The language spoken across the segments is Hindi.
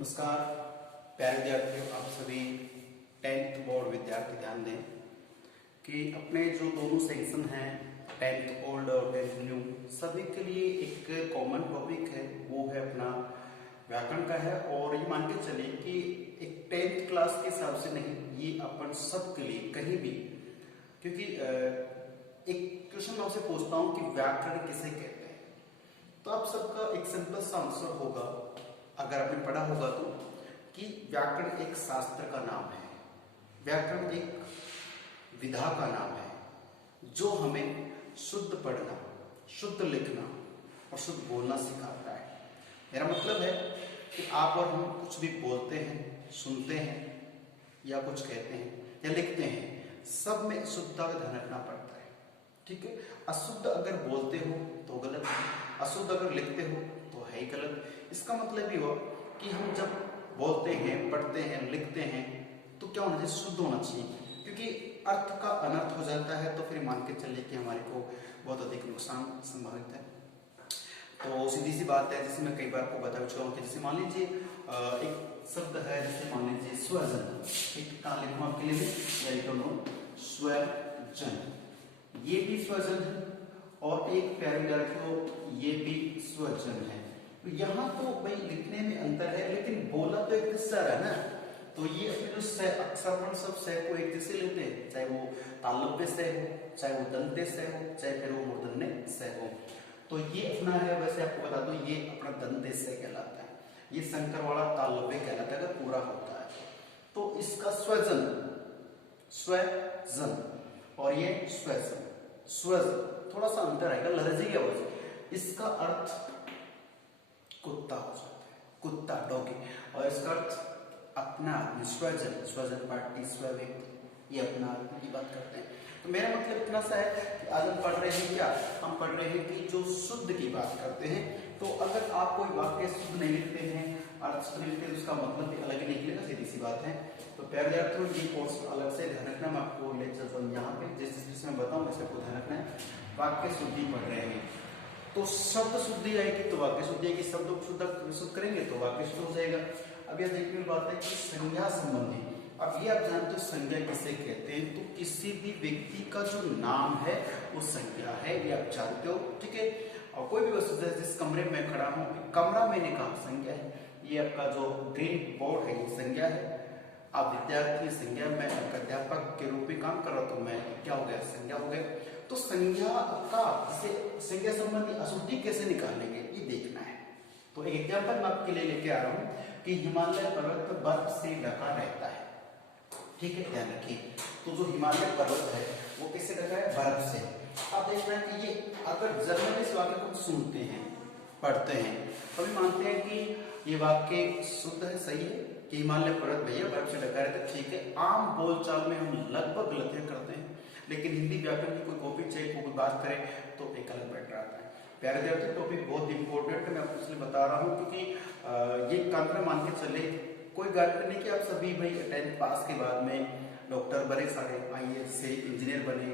नमस्कार प्यारे विद्यार्थियों, आप सभी 10th बोर्ड विद्यार्थी ध्यान दें कि अपने जो दोनों सेक्शन हैं 10th ओल्ड और 10th न्यू, सभी के लिए एक कॉमन टॉपिक है, वो है अपना व्याकरण का है। और ये मान के चलिए कि एक 10th क्लास के हिसाब से नहीं, ये अपन सब के लिए कहीं भी, क्योंकि एक क्वेश्चन मैं आपसे पूछता हूँ कि व्याकरण किसे कहते हैं, तो आप सबका एक सिंपल सा आंसर होगा अगर आपने पढ़ा होगा तो, कि व्याकरण एक शास्त्र का नाम है, व्याकरण एक विधा का नाम है जो हमें शुद्ध पढ़ना, शुद्ध लिखना और शुद्ध बोलना सिखाता है। मेरा मतलब है कि आप और हम कुछ भी बोलते हैं, सुनते हैं या कुछ कहते हैं या लिखते हैं, सब में शुद्धता का ध्यान रखना पड़ता है। ठीक है, अशुद्ध अगर बोलते हो तो गलत है, अशुद्ध अगर लिखते हो तो है ही गलत। इसका मतलब ये हुआ कि हम जब बोलते हैं, पढ़ते हैं, लिखते हैं तो क्या होना चाहिए, शुद्ध होना चाहिए, क्योंकि अर्थ का अनर्थ हो जाता है तो फिर मान के चलिए कि हमारे को बहुत अधिक नुकसान संभावित है। तो सीधी सी बात है, जैसे मैं कई बार आपको बता चुका हूँ कि जैसे मान लीजिए एक शब्द है, जैसे मान लीजिए स्वजन, एक कहाँ लिखूँ आपके लिए, स्वजन, ये भी स्वजन है और एक प्यारे विद्यार्थियों ये भी स्वजन है। तो यहाँ तो भाई लिखने में अंतर है, लेकिन बोला तो एक जैसा है ना। तो ये अपने जो स अक्षरपण सब स को एक जैसे लेते हैं, चाहे वो तालव्य स हो, चाहे वो दंते स हो, चाहे फिर वो मूर्धन्य स हो। तो ये अपना है, वैसे आपको बता दो ये अपना दंते स कहलाता है, ये शंकर वाला तालव्य कहलाता है अगर पूरा होता है। तो इसका स्वजन, स्वजन और ये स्वजन, स्वजन थोड़ा सा अंतर आएगा, लहजे की आवाज। इसका अर्थ कुत्ता हो जाता है, कुत्ता, डॉगी, और इसका अर्थ अपना आदमी, स्वजन, स्वजन पार्टी, स्वव्यक्ति, ये अपना आदमी की बात करते हैं। तो मेरा मतलब इतना सा है कि आज हम पढ़ रहे हैं क्या, हम पढ़ रहे हैं कि जो शुद्ध की बात करते हैं। तो अगर आप कोई वाक्य शुद्ध नहीं लिखते हैं, अर्थ शुद्ध नहीं लिखते, उसका मतलब भी अलग ही निकलेगा, सीधी सी बात है। तो प्यारे विद्यार्थियों, ये कोर्स अलग से ध्यान रखना, मैं आपको लेक्चर यहाँ पे जिस मैं बताऊँ वैसे आपको ध्यान रखना है। वाक्य शुद्धि पढ़ रहे हैं तो शब्द शुद्धि आएगी तो वाक्य शुद्धि आएगी, शब्द शुद्ध करेंगे तो वाक्य शुद्ध हो जाएगा। अब यह देखने की बात है कि संज्ञा संबंधी, अब ये आप जानते हो संज्ञा किसे कहते हैं, तो किसी भी व्यक्ति का जो नाम है वो संज्ञा है, ये आप जानते हो। ठीक है, और कोई भी वस्तु जिस कमरे में खड़ा हूँ, कमरा मैंने कहा संज्ञा है, ये आपका जो ग्रीन बोर्ड है ये संज्ञा है, आप विद्यार्थी संज्ञा, मैं अध्यापक के रूप में काम कर रहा, तो मैं क्या हो गया, संज्ञा हो गया। तो संज्ञा का जैसे संज्ञा संबंधी अशुद्धि कैसे निकालेंगे ये देखना है। तो एक एग्जाम्पल मैं आपके लिए लेके आ रहा हूँ कि हिमालय पर्वत बर्फ से ढका रहता है। ठीक है, ध्यान रखिए, तो जो हिमालय पर्वत है वो किससे ढका है, बर्फ से। अब देखना है कि ये अगर जनरली इस वाक्य को सुनते हैं, पढ़ते हैं, तो हम मानते हैं कि ये वाक्य शुद्ध है, सही है कि हिमालय पर्वत भैया बर्फ से ढका रहता है। ठीक है, आम बोलचाल में हम लगभग गलतियां करते हैं, लेकिन हिंदी व्याकरण की कोई कॉपी चाहिए, कोई बात करे तो एक अलग बैठ आता है। प्यारे विद्यार्थी, टॉपिक बहुत इंपॉर्टेंट है, मैं आपको इसलिए बता रहा हूँ क्योंकि ये काम मान के चले, कोई गारंटी नहीं कि आप सभी भाई 10th पास के बाद में डॉक्टर बने, सारे IAS से इंजीनियर बने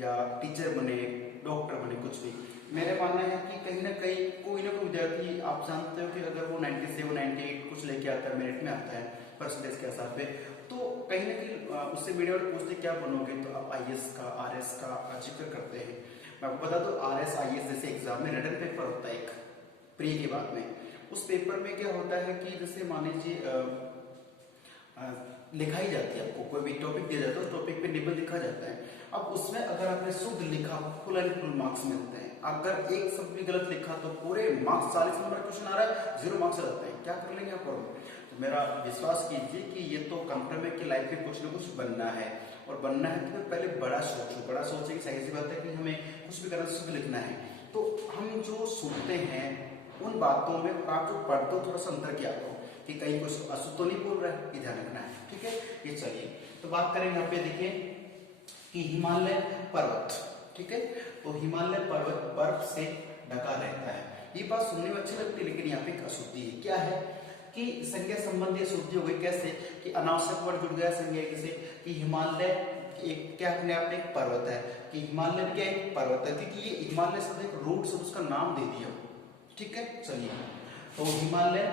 या टीचर बने, डॉक्टर बने, कुछ भी। मेरा मानना है कि कहीं ना कहीं कोई ना कोई विद्यार्थी, आप जानते हो कि अगर वो 97, 98 कुछ लेके आता है, मेरिट में आता है परसेंटेज के हिसाब पे, तो कहीं ना कहीं उससे मीडिया वाले पूछते क्या बनोगे, तो आप IAS का, RS का जिक्र करते हैं। मैं आपको बता दूं, RS IAS जैसे एग्जाम में रिटन पेपर होता है एक प्री के बाद में, उस पेपर में क्या होता है कि जैसे मान लीजिए लिखाई जाती है, आपको कोई भी टॉपिक दिया जाता है, उस टॉपिक पे निबंध लिखा जाता है। अब उसमें अगर आपने शुद्ध लिखा फुल एंड फुल मार्क्स मिलते हैं, अगर एक शब्द भी गलत लिखा तो पूरे मार्क्स, 40 नंबर क्वेश्चन आ रहा है, 0 मार्क्स लगते हैं। क्या कर लेंगे आप? तो मेरा विश्वास कीजिए कि ये तो कंप्यूटर की लाइफ में कुछ ना कुछ बनना है, और बनना है तो पहले बड़ा सोचो, बड़ा सोचेंगे, सही सी बात है कि हमें कुछ भी करना, शुद्ध लिखना है। तो हम जो सुनते हैं उन बातों में और आप जो पढ़ते हो थोड़ा सा अंतर किया करो कि कहीं कुछ अशुद्ध तो नहीं बोल रहा है, ये ध्यान रखना है। ठीक है, ये चलिए तो बात करेंगे यहाँ पे, देखिए कि हिमालय पर्वत, ठीक है, तो हिमालय पर्वत बर्फ से ढका रहता है। ये बात सुनने में अच्छी लगती है, लेकिन यहाँ पे एक अशुद्धि है। क्या है कि संज्ञा संबंधी अशुद्धि हो गई, कैसे कि अनावश्यक वर्ड जुड़ गया संज्ञा से, कि हिमालय एक क्या अपने आप में एक पर्वत है, कि हिमालय क्या एक पर्वत है, क्योंकि ये हिमालय शब्द एक रूट से उसका नाम दे दिया। ठीक है, चलिए तो हिमालय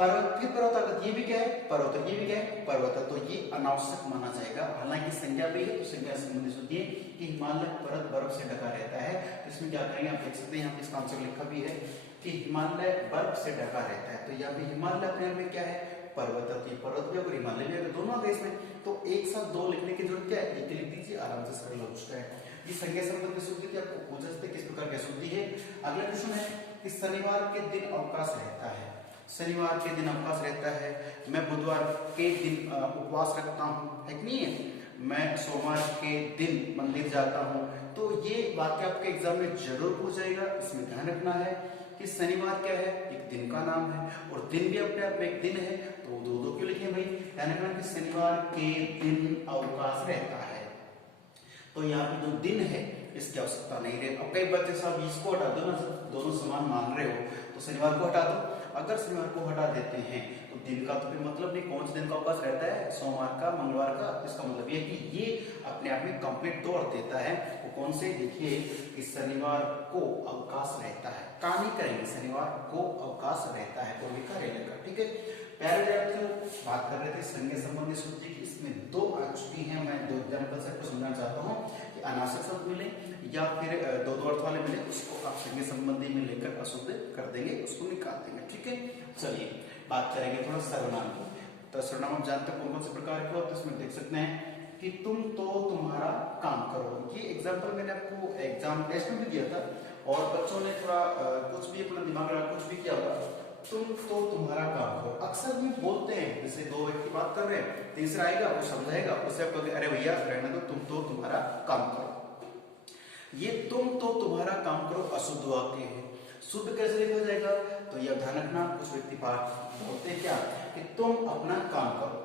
पर्वत, फिर पर्वतागत, ये भी क्या है पर्वत, ये भी क्या है पर्वत, तो ये अनावश्यक माना जाएगा। हालांकि संज्ञा भी है तो संज्ञा संबंधी होती है कि हिमालय पर्वत बर्फ से ढका रहता है। तो इसमें क्या करेंगे आप देख सकते हैं, यहाँ पे इसका आंसर लिखा भी है कि हिमालय बर्फ से ढका रहता है। तो यहाँ पे हिमालय अपने आप में क्या है पर्वत, तो पर्वत भी अगर हिमालय भी अगर दोनों आ गए इसमें, तो एक साथ दो लिखने की जरूरत क्या है, एक लिख दीजिए, आराम से सरल हो चुका है। ये संज्ञा संबंधी शुद्धि थी, आपको पूछ सकते किस प्रकार की शुद्धि है। अगला क्वेश्चन है कि शनिवार के दिन अवकाश रहता है, शनिवार के दिन अवकाश रहता है, मैं बुधवार के दिन उपवास रखता हूँ, है कि नहीं है, मैं सोमवार के दिन मंदिर जाता हूँ। तो ये वाक्य आपके एग्जाम में जरूर पूछ जाएगा। इसमें ध्यान रखना है कि शनिवार क्या है, एक दिन का नाम है और दिन भी अपने आप में एक दिन है, तो दो दो क्यों लिखे भाई, ध्यान रखना कि शनिवार के दिन अवकाश रहता है। तो यहाँ पे जो दिन है इसकी आवश्यकता नहीं रहे। अब कई बच्चे साहब इसको हटा दो ना, दोनों समान मान रहे हो तो शनिवार को हटा दो। अगर शनिवार को हटा देते हैं तो दिन का तो कोई मतलब नहीं, कौन से दिन का अवकाश रहता है, सोमवार का, मंगलवार का। इसका मतलब ये कि ये अपने आप में कंप्लीट तोड़ देता है। वो कौन से, देखिए कि शनिवार को अवकाश रहता है, कहानी करेंगे शनिवार को अवकाश रहता है, तो लिखा रहेगा। ठीक है, पैराग्राफ जो बात कर रहे थे संज्ञा संबंधी सूची की, इसमें दो आ चुकी हैं। मैं दो एग्जाम्पल से आपको समझाना चाहता हूँ कि अनावश्यक शब्द मिले या फिर दो दो अर्थ वाले मिले, उसको आप संज्ञा संबंधी में लेकर अशुद्ध कर देंगे, उसको निकाल देंगे। ठीक है, चलिए बात करेंगे थोड़ा सर्वनाम को। तो सर्वनाम आप जानते हैं कौन कौन से प्रकार के होते हैं, इसमें देख सकते हैं कि तुम तो तुम्हारा काम करो। ये एग्जाम्पल मैंने आपको एग्जाम टेस्ट में भी दिया था और बच्चों ने थोड़ा कुछ भी अपना दिमाग लगा कुछ भी किया होगा। तुम तो तुम्हारा काम करो, अक्सर भी बोलते हैं, जैसे दो व्यक्ति बात कर रहे हैं, तीसरा आएगा वो समझाएगा, उससे आप कहोगे अरे भैया रहने दो, तुम तो तुम्हारा काम करो। ये तुम तो तुम्हारा काम करो अशुद्ध वाक्य है, शुद्ध कैसे लिखा जाएगा, तो यह ध्यान रखना। कुछ व्यक्ति बात बोलते हैं क्या कि तुम अपना काम करो,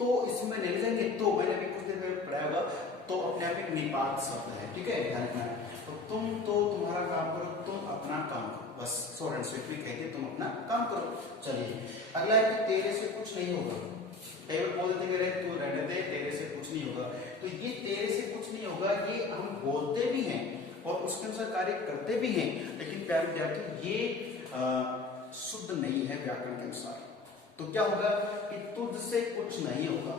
तो इसमें ले जाएंगे, तो मैंने अभी कुछ देर पहले पढ़ाया होगा, तो अपने आप एक निपात शब्द है। ठीक है, ध्यान रखना। तो तुम तो तुम्हारा काम करो, तुम अपना काम करो, बस शॉर्ट एंड स्वीट में कहते तुम अपना काम करो। चलिए अगला है कि तेरे से कुछ नहीं होगा। कई बार बोल देते हैं तू रहने दे, तेरे से कुछ नहीं होगा। तो ये तेरे से कुछ नहीं होगा, ये हम बोलते भी हैं और उसके अनुसार कार्य करते भी हैं, लेकिन प्यारे विद्यार्थी ये शुद्ध नहीं है व्याकरण के अनुसार। तो क्या होगा कि तुझसे कुछ नहीं होगा,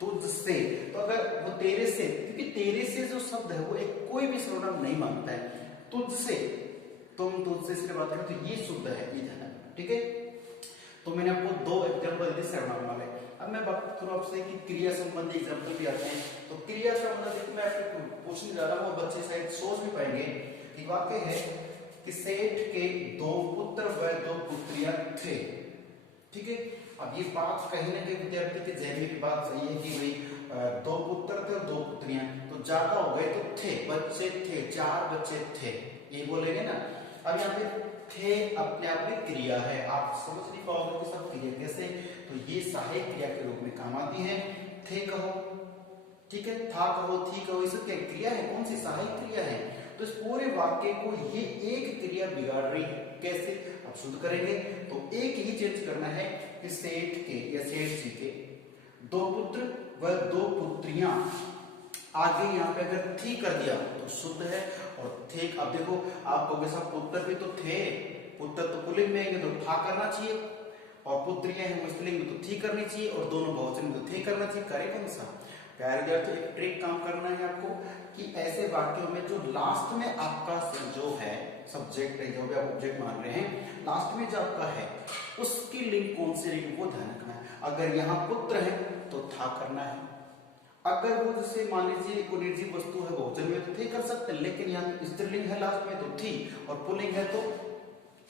तुझसे। तो अगर वो तेरे से, क्योंकि तेरे से जो शब्द है वो एक कोई भी सर्वनाम नहीं मानता है, तुझसे, तुम तुझसे इसलिए बात करें तो ये शुद्ध है, ये ध्यान रखना। ठीक है, तो मैंने आपको दो एग्जाम्पल दिए सर्वनाम वाले। अब मैं बात करूं आपसे कि क्रिया संबंधी एग्जाम्पल भी आते हैं। तो क्रिया का मतलब मैं आपको पूछने जा रहा हूं और बच्चे शायद सोच भी पाएंगे कि वाक्य है कि सेठ के दो पुत्र व दो पुत्रियां थे। ठीक है, अब ये बात कहीं ना कहीं विद्यार्थी के जहन में भी बात सही है कि भाई दो पुत्र थे और दो पुत्रियां, तो ज्यादा हो गए तो थे, बच्चे थे, चार बच्चे थे, ये बोलेंगे ना। अब यहाँ पे थे अपने आप में क्रिया है, आप समझ नहीं पाओगे कि सब क्रिया कैसे, तो ये सहायक क्रिया के रूप में काम आती है। थे कहो, ठीक है, था कहो, थी कहो, ये सब क्या क्रिया है, कौन सी सहायक क्रिया है। तो इस पूरे वाक्य को ये एक क्रिया बिगाड़ रही है, कैसे अब शुद्ध करेंगे तो एक ही चेंज करना है कि सेठ के या सेठ जी के दो पुत्र व दो पुत्रियां, आगे यहाँ पे अगर थी कर दिया तो शुद्ध है और थे। अब देखो आप कहोगे साहब पुत्र भी तो थे, पुत्र तो पुल्लिंग में आएंगे तो था करना चाहिए, और पुत्रियां हैं स्त्रीलिंग में तो थी करनी चाहिए, और दोनों बहुवचन में तो थे करना चाहिए। करे कौन सा प्यारे विद्यार्थी, एक ट्रिक काम करना है आपको कि ऐसे वाक्यों में जो लास्ट में आपका जो है सब्जेक्ट है, जो भी आप ऑब्जेक्ट मान रहे हैं, लास्ट में जो आपका है उसकी लिंक कौन सी लिंक वो ध्यान रखना है। अगर यहाँ पुत्र है तो था करना है, अगर वो जैसे मान लीजिए कोई निर्जीव वस्तु है बहुवचन में तो थे कर सकते हैं, लेकिन यहाँ स्त्रीलिंग है लास्ट में तो थी, और पुल्लिंग है तो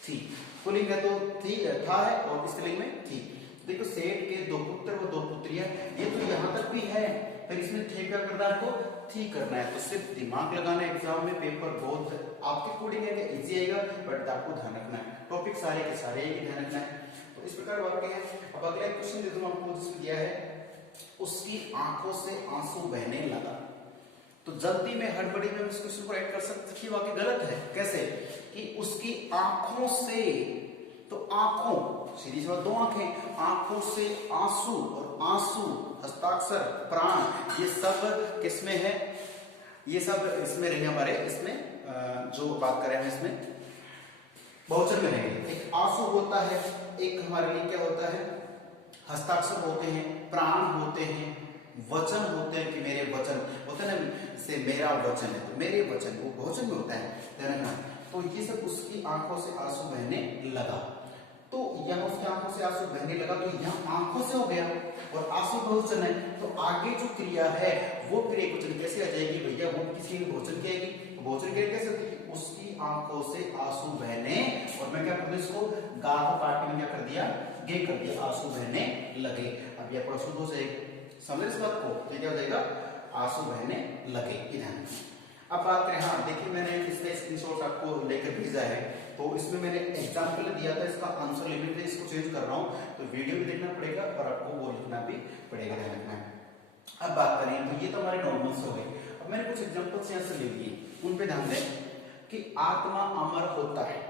थी, पुल्लिंग है तो थी, था है और स्त्रीलिंग में थी। देखो सेठ के दो पुत्र व दो पुत्रियां, ये तो यहाँ तक भी है, पर इसमें थे क्या करना है, आपको थी करना है। तो सिर्फ दिमाग लगाना है, एग्जाम में पेपर बहुत आपके कोडिंग है इजी आएगा, बट आपको ध्यान रखना है टॉपिक सारे के सारे ही ध्यान रखना है। तो इस प्रकार वाक्य है। अब अगला क्वेश्चन दे दूं आपको, जिसमें दिया है उसकी आंखों से आंसू बहने लगा। तो जल्दी में हड़बड़ी में इस क्वेश्चन को राइट कर सकते कि वाक्य गलत है। कैसे कि उसकी आंखों से, तो आंखों सीधी सी बात, दो आंखें, आंखों से आंसू, और आंसू हस्ताक्षर प्राण, ये सब किसमें है, ये सब इसमें रही हमारे, इसमें जो बात करें हम इसमें बहुवचन में रहेंगे। एक आंसू होता है, एक हमारे लिए क्या होता है, हस्ताक्षर होते हैं, प्राण होते हैं, वचन होते हैं कि मेरे वचन होते हैं ना, से मेरा वचन है तो मेरे वचन वो बहुवचन में होता है, ध्यान रखना। तो ये सब उसकी आंखों से आंसू बहने लगा, तो यहाँ उसकी आंखों से आंसू बहने लगा, तो यहाँ आंखों से हो गया और आंसू बहुवचन है, तो आगे जो क्रिया है वो फिर एक वचन कैसे आ जाएगी भैया, वो किसी बहुवचन की आएगी, बहुवचन क्रिया कैसे होती है, उसकी आंखों से आंसू बहने, और मैं क्या कर दूं इसको गा को काट के मैं क्या कर दिया, गे कर दिया, आंसू बहने लगे। अब यह शुद्ध हो जाएगा, समझ इस बात को, ये क्या हो जाएगा, आंसू बहने लगे। ध्यान। अब बात करें, हाँ देखिए मैंने इसका स्क्रीनशॉट आपको लेकर भेजा है, तो इसमें मैंने एग्जाम्पल दिया था, इसका आंसर लिमिट है, इसको चेंज कर रहा हूँ, तो वीडियो भी देखना पड़ेगा और आपको वो लिखना भी पड़ेगा, ध्यान रखना है। अब बात करें, तो ये तो हमारे नॉर्मल्स हो गए। अब मैंने कुछ एग्जाम्पल्स यहाँ से ले लिए, उन पे ध्यान दें कि आत्मा अमर होता है,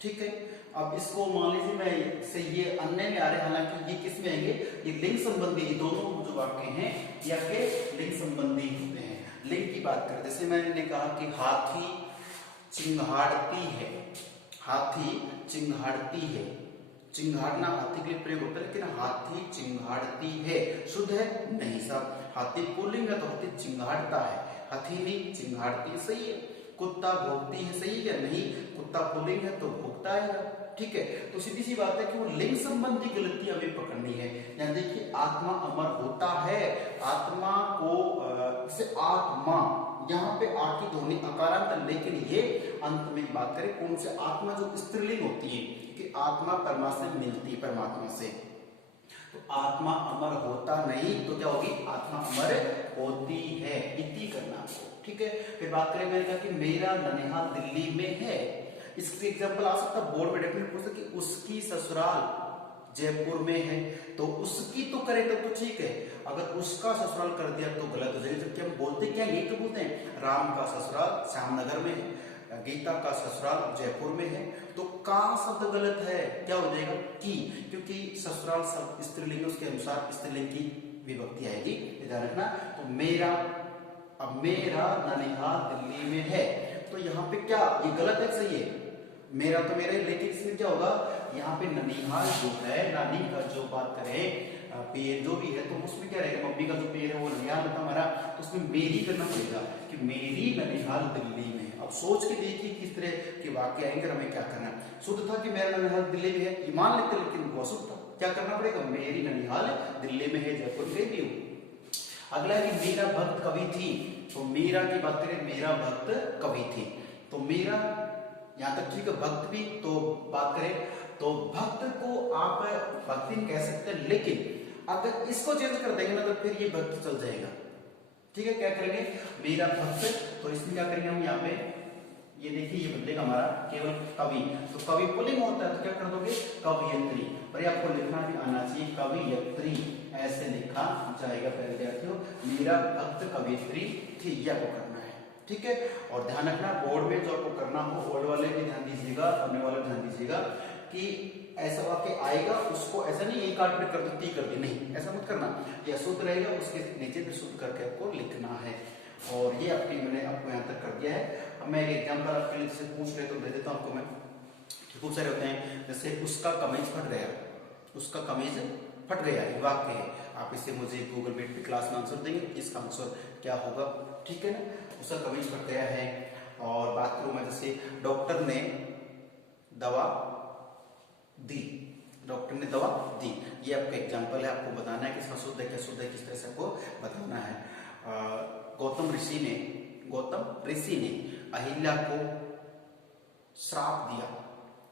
ठीक है। अब इसको मान लीजिए मैं से ये अन्य में आ रहे, हालांकि ये किस में आएंगे, ये लिंग संबंधी, दोनों जो वाक्य हैं ये आपके लिंग संबंधी होते हैं। लिंग की बात करें, जैसे मैंने कहा कि हाथी चिंघाड़ती है, हाथी चिंघाड़ती है, चिंघाड़ना हाथी के लिए प्रयोग होता है, लेकिन हाथी चिंघाड़ती है शुद्ध है नहीं साहब, हाथी पुल्लिंग है तो हाथी चिंघाड़ता है, हथेली चिंघाड़ती सही है। कुत्ता भोगती है सही है नहीं, कुत्ता पुल्लिंग है तो भोगता है, ठीक है। तो सीधी सी बात है कि वो लिंग संबंधी गलती हमें पकड़नी है। यानी देखिए आत्मा अमर होता है, आत्मा को से आत्मा, यहाँ पे आ की ध्वनि अकारांत, लेकिन ये अंत में बात करें कौन से, आत्मा जो स्त्रीलिंग होती है कि आत्मा परमात्मा से मिलती है, परमात्मा से, तो आत्मा अमर होता नहीं तो क्या होगी, आत्मा अमर होती है, इति करना आपको, ठीक है। फिर बात करें, मैंने कहा कि मेरा ननिहाल दिल्ली में है, इसके एग्जांपल आ सकता है, बोर्ड में डेफिनेट पूछ सकते कि उसकी ससुराल जयपुर में है, तो उसकी तो करे तो ठीक है, अगर उसका ससुराल कर दिया तो गलत हो जाएगा, जबकि हम बोलते क्या है, ये तो बोलते हैं राम का ससुराल श्यामनगर में है, गीता का ससुराल जयपुर में है, तो का शब्द गलत है, क्या हो जाएगा की, क्योंकि ससुराल शब्द स्त्रीलिंग, उसके अनुसार स्त्रीलिंग की विभक्ति आएगी, ध्यान रखना। तो मेरा, अब मेरा ननिहाल दिल्ली में है, तो यहाँ पे क्या ये गलत है सही है, मेरा तो मेरा, लेकिन इसमें क्या होगा, यहाँ पे ननिहाल जो है, नानी का जो बात करें पेड़ जो भी है, तो उसमें क्या रहेगा, मम्मी का जो पेड़ है वो ननिहाल होता हमारा, तो उसमें मेरी करना पड़ेगा कि मेरी ननिहाल दिल्ली में। अब सोच के देखिए किस तरह के वाक्य आएंगे, हमें क्या करना है। शुद्ध था कि मेरा ननिहाल दिल्ली में है, ईमान लेते, लेकिन वो अशुद्ध था, क्या करना पड़ेगा, मेरी ननिहाल दिल्ली में है, जयपुर में भी हूँ। अगला है कि मेरा भक्त कवि थी, तो मेरा की बात करें, मेरा भक्त कवि थी, तो मेरा यहाँ तक ठीक है, भक्त भी तो बात करें तो भक्त को आप भक्ति कह सकते हैं, लेकिन अगर इसको चेंज कर देंगे ना तो फिर ये भक्त चल जाएगा, ठीक है। क्या करेंगे, मेरा भक्त, तो इसमें क्या करेंगे हम, यहाँ पे ये देखिए ये बदलेगा हमारा केवल कवि, तो कवि पुल्लिंग होता है तो क्या कर दोगे, कवयित्री, और ये आपको लिखना भी आना चाहिए, कवयित्री ऐसे लिखा जाएगा। पहले विद्यार्थियों, मेरा भक्त कवयित्री थी, ये आपको करना है, ठीक है। और ध्यान रखना बोर्ड में जो आपको करना हो, बोर्ड वाले भी ध्यान दीजिएगा, सामने वाले ध्यान दीजिएगा कि ऐसा वाक्य आएगा, उसको ऐसा नहीं एक आठ मिनट कर दो, ती कर दी, नहीं ऐसा मत करना, यह शुद्ध रहेगा, उसके नीचे भी शुद्ध करके आपको लिखना है। और ये आपकी मैंने आपको यहाँ तक कर दिया है। अब मैं एक एग्जांपल आपके लिए पूछ रहे तो दे देता हूँ आपको मैं, खूब सारे होते हैं, जैसे उसका कमीज फट गया, उसका कमीज फट गया, ये वाक्य है, आप इसे मुझे गूगल मीट पे क्लास में आंसर देंगे, इसका आंसर क्या होगा, ठीक है ना। उसका कमीज फट गया है। और बात करूं मैं, जैसे डॉक्टर ने दवा दी, डॉक्टर ने दवा दी, ये आपका एग्जांपल है, आपको बताना है कि इसका शुद्ध है क्या शुद्ध है, किस तरह से आपको बताना है। गौतम ऋषि ने अहिल्या को श्राप दिया,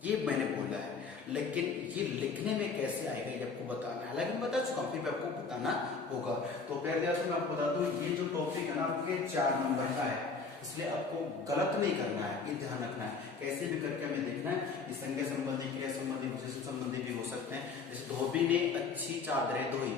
ये मैंने बोला है, लेकिन ये लिखने में कैसे आएगा ये आपको बताना है, हालांकि मैं बता चुका हूं, फिर आपको बताना होगा। तो प्यार दिया मैं आपको बता दूं, ये जो टॉपिक है ना आपके 4 नंबर का है, इसलिए आपको गलत नहीं करना है, ये ध्यान रखना है, कैसे भी करके हमें देखना है। ये संज्ञा संबंधी, क्रिया संबंधी, विशेषण संबंधी भी हो सकते हैं। जैसे धोबी ने अच्छी चादरें धोई,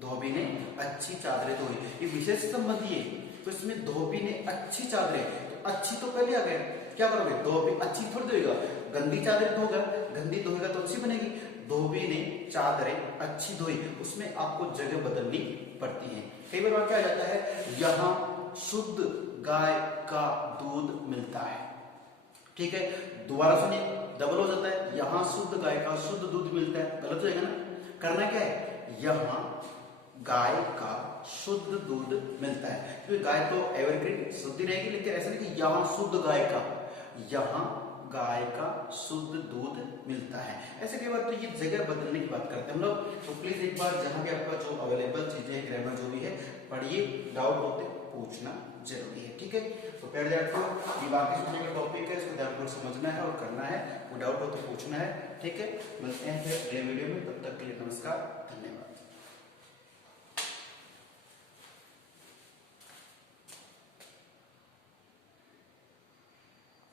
धोबी ने अच्छी चादरें धोई, ये विशेष संबंधी है, तो इसमें धोबी ने अच्छी चादरें, तो अच्छी तो पहले आ गया, क्या करोगे, धोबी अच्छी थोड़ी धोएगा, गंदी चादर धोगा, गंदी धोएगा तो अच्छी बनेगी। धोबी ने चादरें अच्छी धोई, उसमें आपको जगह बदलनी पड़ती है। कई बार क्या जाता है, यहाँ शुद्ध गाय का दूध मिलता है, ठीक है, दोबारा सुनिए, डबल हो जाता है, यहां शुद्ध गाय का शुद्ध दूध मिलता है, गलत हो जाएगा ना। करना क्या है, यहां गाय का शुद्ध दूध मिलता है, क्योंकि गाय तो एवरग्रीन शुद्ध रहेगी, लेकिन ऐसा नहीं कि यहां शुद्ध गाय का, यहां गाय का शुद्ध दूध मिलता है। ऐसे कई बार तो ये जगह बदलने की बात करते हैं हम लोग, तो प्लीज एक बार जहां भी आपका जो अवेलेबल चीजें हैं, ग्रामर जो भी है पढ़िए, डाउट होते पूछना जरूरी है, ठीक है। तो पहले ध्यान रखो कि बाकी जो टॉपिक है इसको ध्यानपूर्वक समझना है और करना है, वो डाउट हो तो पूछना है, ठीक है। मिलते हैं फिर अगले वीडियो में, तब तक के लिए नमस्कार, धन्यवाद।